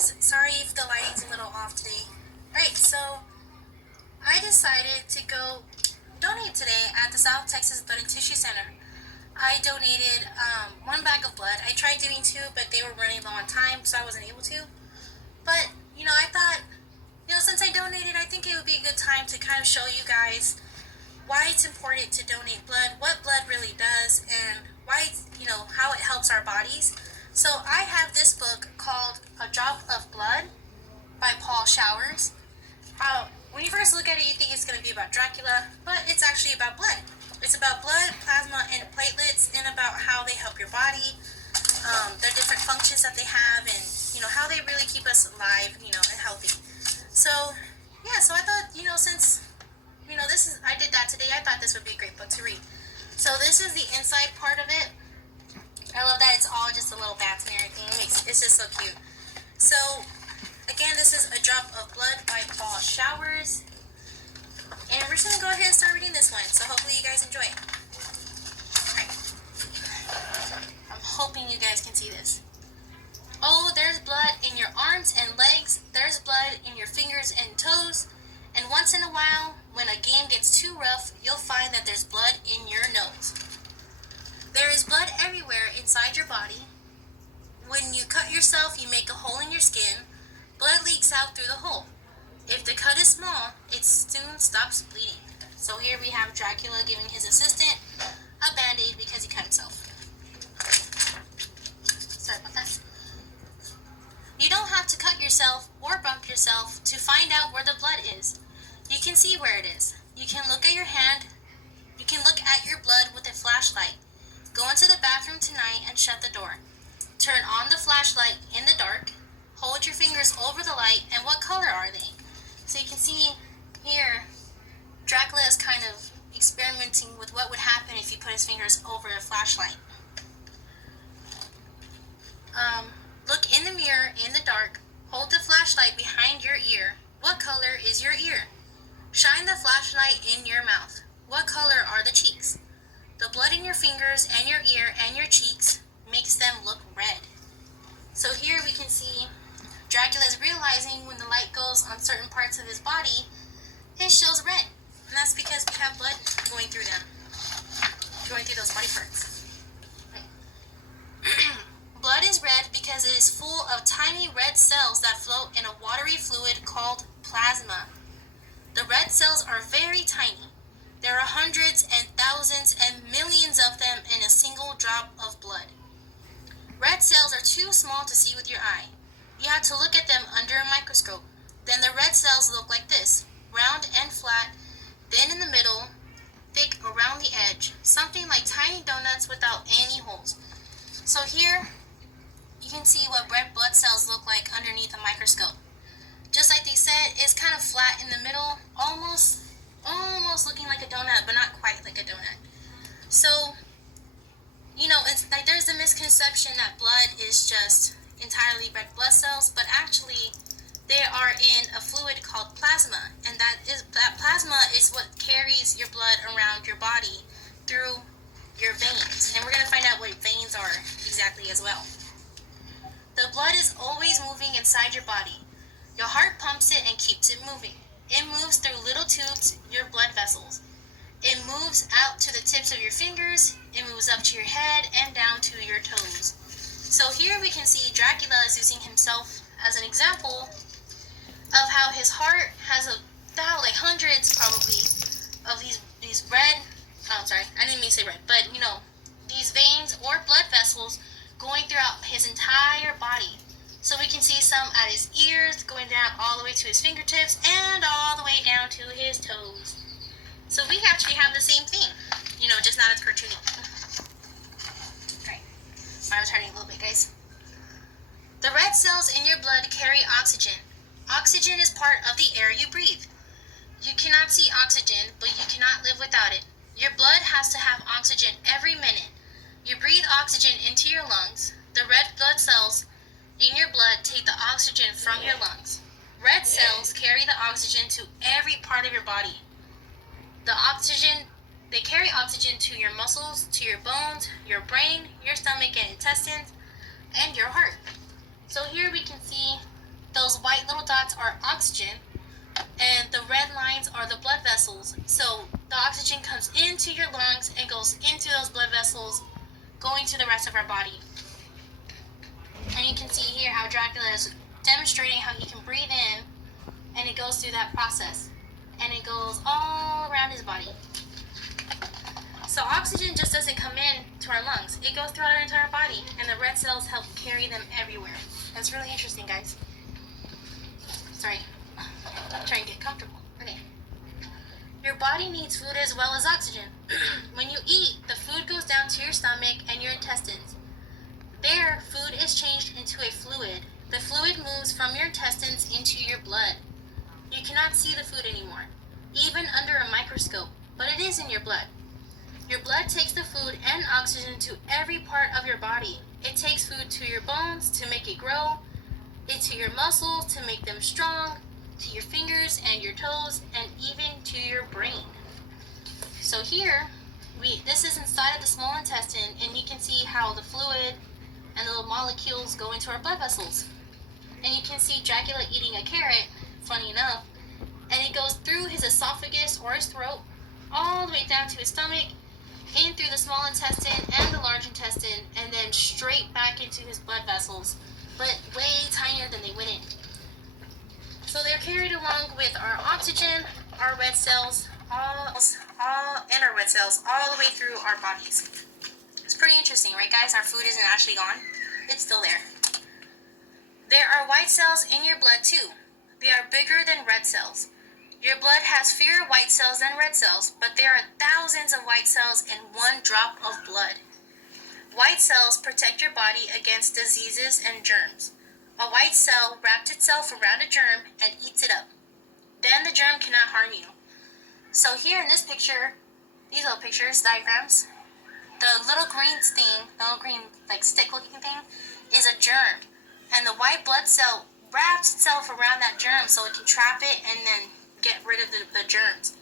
guys, sorry if the lighting's a little off today. Alright, so I decided to go donate today at the South Texas Blood and Tissue Center. I donated 1 bag of blood. I tried doing 2, but they were running low on time, so I wasn't able to. But, I thought, since I donated, I think it would be a good time to kind of show you guys why it's important to donate blood, what blood really does, and why, how it helps our bodies. So I have this book called A Drop of Blood by Paul Showers. When you first look at it, you think it's going to be about Dracula, but it's actually about blood. It's about blood, plasma, and platelets, and about how they help your body, their different functions that they have, and, how they really keep us alive, and healthy. So, so I thought, since, I did that today, I thought this would be a great book to read. So this is the inside part of it. I love that it's all just a little bats and everything. It's just so cute. So, again, this is A Drop of Blood by Paul Showers. And we're just going to go ahead and start reading this one. So hopefully you guys enjoy it. Alright. I'm hoping you guys can see this. Oh, there's blood in your arms and legs. There's blood in your fingers and toes. And once in a while, when a game gets too rough, you'll find that there's blood in your nose. There is blood everywhere inside your body. When you cut yourself, you make a hole in your skin. Blood leaks out through the hole. If the cut is small, it soon stops bleeding. So here we have Dracula giving his assistant a band-aid because he cut himself. Sorry about that. You don't have to cut yourself or bump yourself to find out where the blood is. You can see where it is. You can look at your hand. You can look at your blood with a flashlight. Go into the bathroom tonight and shut the door. Turn on the flashlight in the dark. Hold your fingers over the light, and what color are they? So you can see here, Dracula is kind of experimenting with what would happen if you put his fingers over a flashlight. Look in the mirror in the dark. Hold the flashlight behind your ear. What color is your ear? Shine the flashlight in your mouth. What color are the cheeks? The blood in your fingers and your ear and your cheeks makes them look red. So here we can see Dracula is realizing when the light goes on certain parts of his body, it shows red. And that's because we have blood going through them, going through those body parts. Blood is red because it is full of tiny red cells that float in a watery fluid called plasma. The red cells are very tiny. There are hundreds and thousands and millions of them in a single drop of blood. Red cells are too small to see with your eye. You have to look at them under a microscope. Then the red cells look like this, round and flat, thin in the middle, thick around the edge, something like tiny donuts without any holes. So here, you can see what red blood cells look like underneath a microscope. Just like they said, it's kind of flat in the middle, almost looking like a donut, but not quite like a donut. So, it's like there's a misconception that blood is just entirely red blood cells, but actually they are in a fluid called plasma, and that plasma is what carries your blood around your body through your veins. And we're going to find out what veins are exactly as well. The blood is always moving inside your body. Your heart pumps it and keeps it moving. It moves through little tubes, your blood vessels. It moves out to the tips of your fingers, it moves up to your head and down to your toes. So here we can see Dracula is using himself as an example of how his heart has hundreds probably of these red, I didn't mean to say red, but these veins or blood vessels going throughout his entire body. So we can see some at his ears, going down all the way to his fingertips, and all the way down to his toes. So we actually have the same thing, just not as cartoony. Alright, I was hurting a little bit, guys. The red cells in your blood carry oxygen. Oxygen is part of the air you breathe. You cannot see oxygen, but you cannot live without it. Your blood has to have oxygen every minute. You breathe oxygen into your lungs. The red blood cells in your blood take the oxygen from your lungs. Red cells carry the oxygen to every part of your body. They carry oxygen to your muscles, to your bones, your brain, your stomach and intestines, and your heart. So here we can see oxygen, and the red lines are the blood vessels. So the oxygen comes into your lungs and goes into those blood vessels, going to the rest of our body. And you can see here how Dracula is demonstrating how he can breathe in, and it goes through that process, and it goes all around his body. So oxygen just doesn't come in to our lungs. It goes throughout our entire body, and the red cells help carry them everywhere. That's really interesting, guys. Sorry. Try and get comfortable. Okay. Your body needs food as well as oxygen. When you eat, the food goes down to your stomach and your intestines. There, food is changed into a fluid. The fluid moves from your intestines into your blood. You cannot see the food anymore, even under a microscope, but it is in your blood. Your blood takes the food and oxygen to every part of your body. It takes food to your bones to make it grow, into your muscles to make them strong, to your fingers and your toes, and even to your brain. So here, this is inside of the small intestine, and you can see how the fluid and the little molecules go into our blood vessels. And you can see Dracula eating a carrot, funny enough, and it goes through his esophagus or his throat, all the way down to his stomach, in through the small intestine and the large intestine, and then straight back into his blood vessels, but way tinier than they went in. So they're carried along with our oxygen, our red cells, and our red cells all the way through our bodies. It's pretty interesting, right, guys? Our food isn't actually gone. It's still there. There are white cells in your blood, too. They are bigger than red cells. Your blood has fewer white cells than red cells, but there are thousands of white cells in one drop of blood. White cells protect your body against diseases and germs. A white cell wraps itself around a germ and eats it up. Then the germ cannot harm you. So here in this picture, these little pictures, diagrams, the little green thing, the little green like stick looking thing, is a germ. And the white blood cell wraps itself around that germ so it can trap it and then get rid of the germs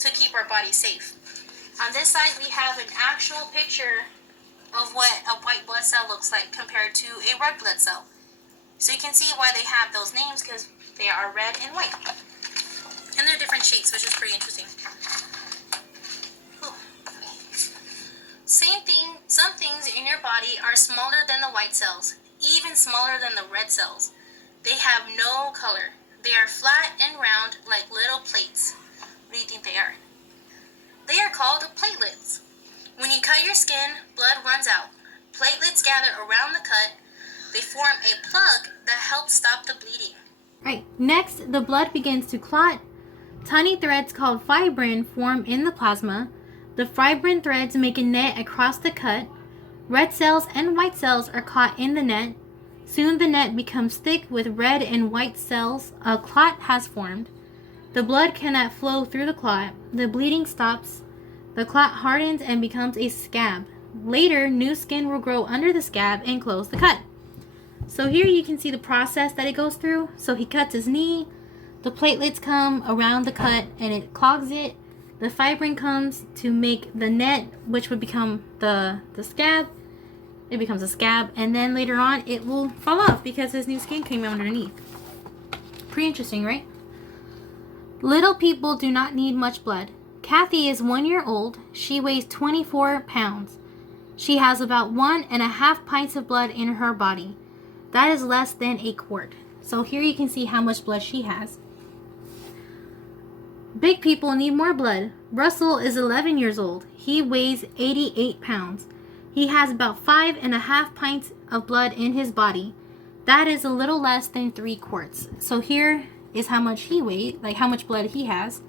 to keep our body safe. On this side, we have an actual picture of what a white blood cell looks like compared to a red blood cell. So you can see why they have those names, because they are red and white. And they're different shapes, which is pretty interesting. Same thing, some things in your body are smaller than the white cells, even smaller than the red cells. They have no color. They are flat and round like little plates. What do you think they are? They are called platelets. When you cut your skin, blood runs out. Platelets gather around the cut. They form a plug that helps stop the bleeding. Right. Next, the blood begins to clot. Tiny threads called fibrin form in the plasma. The fibrin threads make a net across the cut. Red cells and white cells are caught in the net. Soon the net becomes thick with red and white cells. A clot has formed. The blood cannot flow through the clot. The bleeding stops. The clot hardens and becomes a scab. Later, new skin will grow under the scab and close the cut. So here you can see the process that it goes through. So he cuts his knee. The platelets come around the cut and it clogs it. The fibrin comes to make the net, which would become the scab. It becomes a scab, and then later on it will fall off because his new skin came underneath. Pretty interesting, right? Little people do not need much blood. Kathy is 1 year old. She weighs 24 pounds. She has about 1.5 pints of blood in her body. That is less than a quart. So here you can see how much blood she has. Big people need more blood. Russell is 11 years old. He weighs 88 pounds. He has about 5.5 pints of blood in his body. That is a little less than 3 quarts. So here is how much he weighs, like how much blood he has.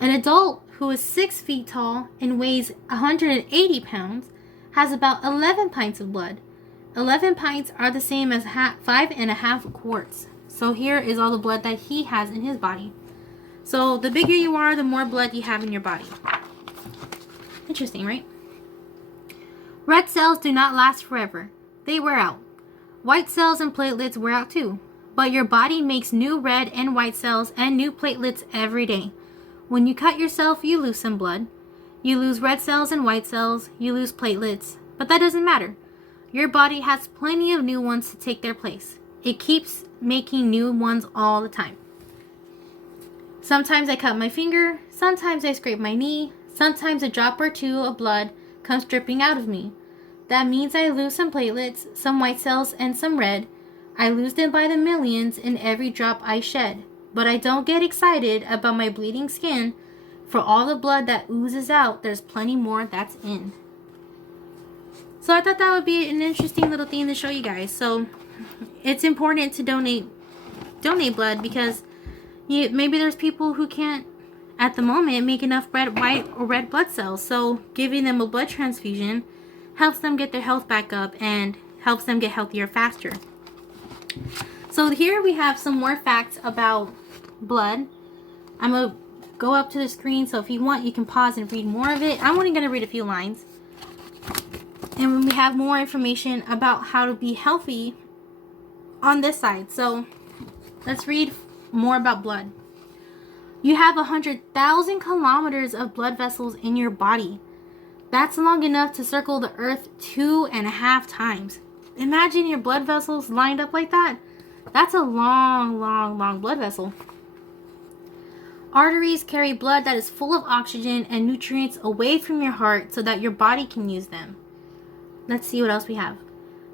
An adult who is 6 feet tall and weighs 180 pounds has about 11 pints of blood. 11 pints are the same as 5.5 quarts. So here is all the blood that he has in his body. So the bigger you are, the more blood you have in your body. Interesting, right? Red cells do not last forever. They wear out. White cells and platelets wear out too. But your body makes new red and white cells and new platelets every day. When you cut yourself, you lose some blood. You lose red cells and white cells. You lose platelets. But that doesn't matter. Your body has plenty of new ones to take their place. It keeps making new ones all the time. Sometimes I cut my finger, sometimes I scrape my knee, sometimes a drop or two of blood comes dripping out of me. That means I lose some platelets, some white cells, and some red. I lose them by the millions in every drop I shed. But I don't get excited about my bleeding skin. For all the blood that oozes out, there's plenty more that's in. So I thought that would be an interesting little thing to show you guys. So it's important to donate blood because maybe there's people who can't at the moment make enough red, white, or red blood cells. So giving them a blood transfusion helps them get their health back up and helps them get healthier faster. So here we have some more facts about blood. I'm going to go up to the screen, so if you want, you can pause and read more of it. I'm only going to read a few lines. And when we have more information about how to be healthy on this side. So let's read more about blood. You have 100,000 kilometers of blood vessels in your body. That's long enough to circle the earth 2.5 times. Imagine your blood vessels lined up like that. That's a long, long, long blood vessel. Arteries carry blood that is full of oxygen and nutrients away from your heart so that your body can use them. Let's see what else we have.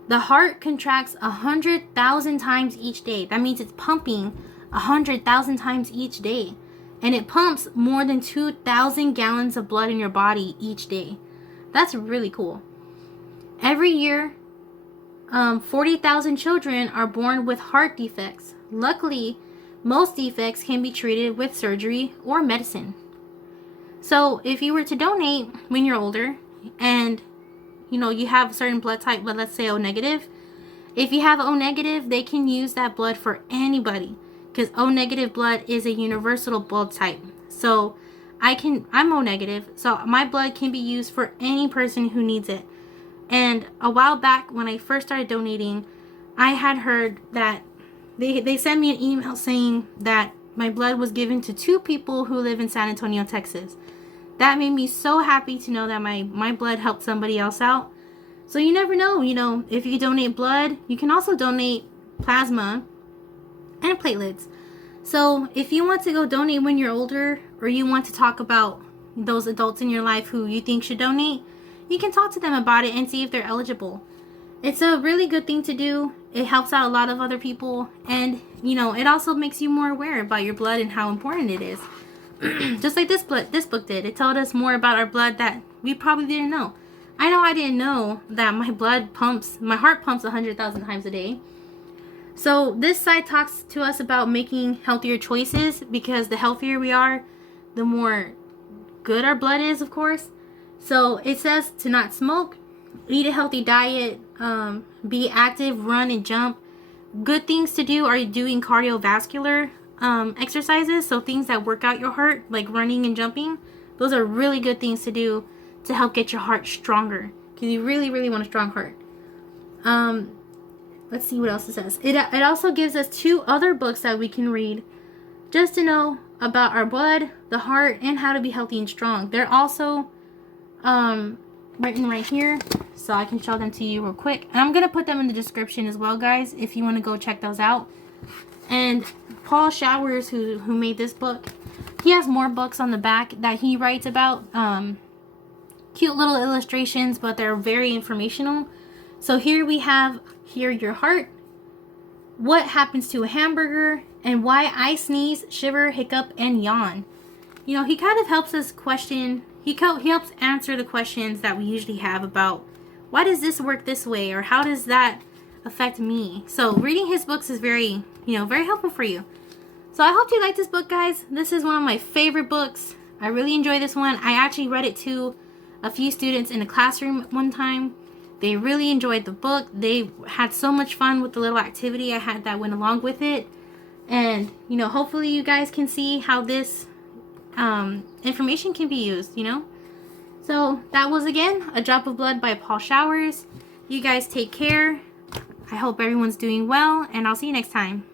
The heart contracts 100,000 times each day. That means it's pumping 100,000 times each day. And it pumps more than 2,000 gallons of blood in your body each day. That's really cool. Every year, 40,000 children are born with heart defects. Luckily, most defects can be treated with surgery or medicine. So if you were to donate when you're older and you have a certain blood type, but let's say O negative, if you have O negative, they can use that blood for anybody because O negative blood is a universal blood type. So I'm O negative, so my blood can be used for any person who needs it. And a while back when I first started donating, I had heard that they sent me an email saying that my blood was given to 2 people who live in San Antonio, Texas. That made me so happy to know that my blood helped somebody else out. So you never know, if you donate blood, you can also donate plasma and platelets. So if you want to go donate when you're older, or you want to talk about those adults in your life who you think should donate, you can talk to them about it and see if they're eligible. It's a really good thing to do. It helps out a lot of other people, and it also makes you more aware about your blood and how important it is. Just like this book did. It told us more about our blood that we probably didn't know. I know I didn't know that my heart pumps 100,000 times a day. So this side talks to us about making healthier choices, because the healthier we are, the more good our blood is, of course. So it says to not smoke, eat a healthy diet, be active, run and jump. Good things to do are doing cardiovascular exercises, so things that work out your heart, like running and jumping. Those are really good things to do to help get your heart stronger, because you really, really want a strong heart. Let's see what else it says. It also gives us 2 other books that we can read just to know about our blood, the heart, and how to be healthy and strong. They're also written right here, so I can show them to you real quick. And I'm going to put them in the description as well, guys, if you want to go check those out. And Paul Showers, who made this book, he has more books on the back that he writes about. Cute little illustrations, but they're very informational. So here we have your heart, what happens to a hamburger, and why I sneeze, shiver, hiccup, and yawn. He kind of helps us question, he helps answer the questions that we usually have about why does this work this way, or how does that affect me. So reading his books is very, very helpful for you. So I hope you like this book, guys. This is one of my favorite books. I really enjoy this one. I actually read it to a few students in a classroom one time. They really enjoyed the book. They had so much fun with the little activity I had that went along with it. And, hopefully you guys can see how this information can be used, So that was, again, A Drop of Blood by Paul Showers. You guys take care. I hope everyone's doing well, and I'll see you next time.